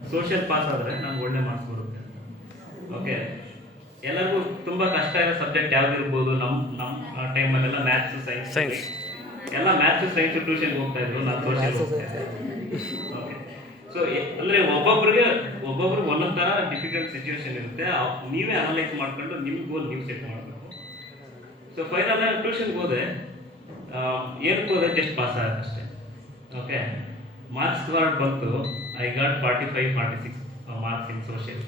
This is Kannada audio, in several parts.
ಸೋಷಿಯಲ್ ಪಾಸ್ ಆದರೆ ನಮ್ಗೆ ಒಳ್ಳೆ ಮಾರ್ಕ್ಸ್ ಬರುತ್ತೆ. ಓಕೆ, ಎಲ್ಲರಿಗೂ ತುಂಬ ಕಷ್ಟ ಇರೋ ಸಬ್ಜೆಕ್ಟ್ ಯಾವ್ದಿರ್ಬೋದು. ನಮ್ಮ ಟೈಮಲ್ಲೆಲ್ಲ ಮ್ಯಾಥ್ಸ್ ಸೈನ್ಸ್ ಎಲ್ಲ ಮ್ಯಾಥ್ಸ್ ಸೈನ್ಸ್ ಟ್ಯೂಷನ್ಗೆ ಹೋಗ್ತಾ ಇದ್ರು, ನಾನು ಸೋಷಿಯಲ್ ಹೋಗ್ತಾ ಇದ್ದೆ. ಓಕೆ, ಸೊ ಅಂದರೆ ಒಬ್ಬೊಬ್ರಿಗೆ ಒಂದೊಂದು ಥರ ಡಿಫಿಕಲ್ಟ್ ಸಿಚುವೇಶನ್ ಇರುತ್ತೆ. ನೀವೇ ಅನಲೈಸ್ ಮಾಡ್ಕೊಂಡು ನಿಮ್ಮ ಗೋಲ್ ನೀವು ಸೆಟ್ ಮಾಡಬೇಕು. ಸೊ ಫೈನಲ್ ಟ್ಯೂಷನ್ಗೆ ಹೋದೆ, ಏನಕ್ಕೆ ಹೋದೆ, ಜಸ್ಟ್ ಪಾಸ್ ಆಗೋಷ್ಟೇ. ಓಕೆ, ಮಾರ್ಕ್ಸ್ ಕಾರ್ಡ್ ಬಂತು. I got 45-46 marks in social,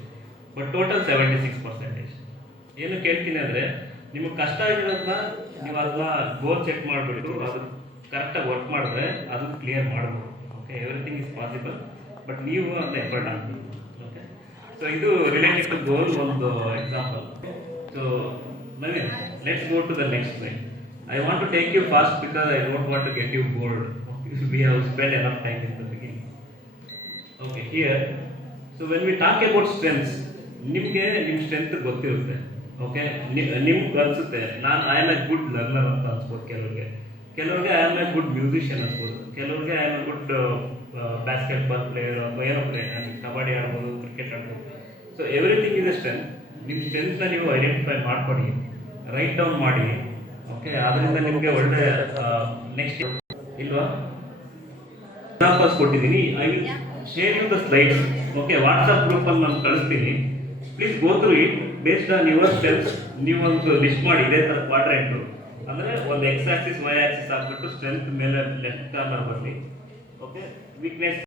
but total 76%. ಏನು ಕೇಳ್ತೀನಿ ಅಂದರೆ, ನಿಮಗೆ ಕಷ್ಟ ಆಗಿರೋದನ್ನ ನೀವು ಅದನ್ನ ಗೋಲ್ ಚೆಕ್ ಮಾಡಿಬಿಟ್ಟು ಅದು ಕರೆಕ್ಟಾಗಿ ವರ್ಕ್ ಮಾಡಿದ್ರೆ ಅದು ಕ್ಲಿಯರ್ ಮಾಡ್ಬೋದು. Okay, everything is possible, but ನೀವು ಅಂತ ಎಫರ್ಟ್ ಆಗ್ಬೋದು. ಓಕೆ, ಸೊ ಇದು ರಿಲೇಟೆಡ್ ಟು ಗೋಲ್ ಒಂದು example. So Naveen, let's go to the next line. I want to take you fast because I don't want to get you bored. We have spent enough time in the beginning. Okay, here, so when we talk about strengths, ನಿಮಗೆ ನಿಮ್ಮ ಸ್ಟ್ರೆಂತ್ ಗೊತ್ತಿರುತ್ತೆ. ಓಕೆ, ನಿಮ್ಗೆ ಅನಿಸುತ್ತೆ I am a good learner ಅಂತ ಅನ್ಸ್ಬೋದು ಕೆಲವ್ರಿಗೆ I am a good musician ಅನ್ಸ್ಬೋದು, ಕೆಲವ್ರಿಗೆ I am a good basketball player ಅಥವಾ ಏನೋ ಪ್ಲೇಯರ್, ಕಬಡ್ಡಿ ಆಡ್ಬೋದು, ಕ್ರಿಕೆಟ್ ಆಡ್ಬೋದು. So everything is a strength. ನಿಮ್ಮ ಸ್ಟ್ರೆಂತ್ನ ನೀವು ಐಡೆಂಟಿಫೈ ಮಾಡ್ಕೊಡಿ, ರೈಟ್ ಡೌನ್ ಮಾಡಿ. ಓಕೆ, ಅದರಿಂದ ನಿಮಗೆ ಒಳ್ಳೆ ನೆಕ್ಸ್ಟ್ ಇಲ್ವಾ ಎಕ್ಸಾಂಪಲ್ಸ್ ಕೊಟ್ಟಿದ್ದೀನಿ. I will share you the slides. Okay, WhatsApp ಗ್ರೂಪಲ್ಲಿ ನಾನು ಕಳಿಸ್ತೀನಿ. Please go through it based on your strengths. ನೀವೊಂದು ಲಿಸ್ಟ್ ಮಾಡಿ, ಇದೇ ಥರ ಕ್ವಾಡ್ರೆಂಟು ಅಂದರೆ ಒಂದು ಎಕ್ಸ್ ಆಕ್ಸಿಸ್ ವೈ ಆಕ್ಸಿಸ್ ಹಾಕ್ಬಿಟ್ಟು ಸ್ಟ್ರೆಂತ್ ಮೇಲೆ ಲೆಫ್ಟ್ ಕಾರ್ನರ್ ಬರಲಿ. Okay, weakness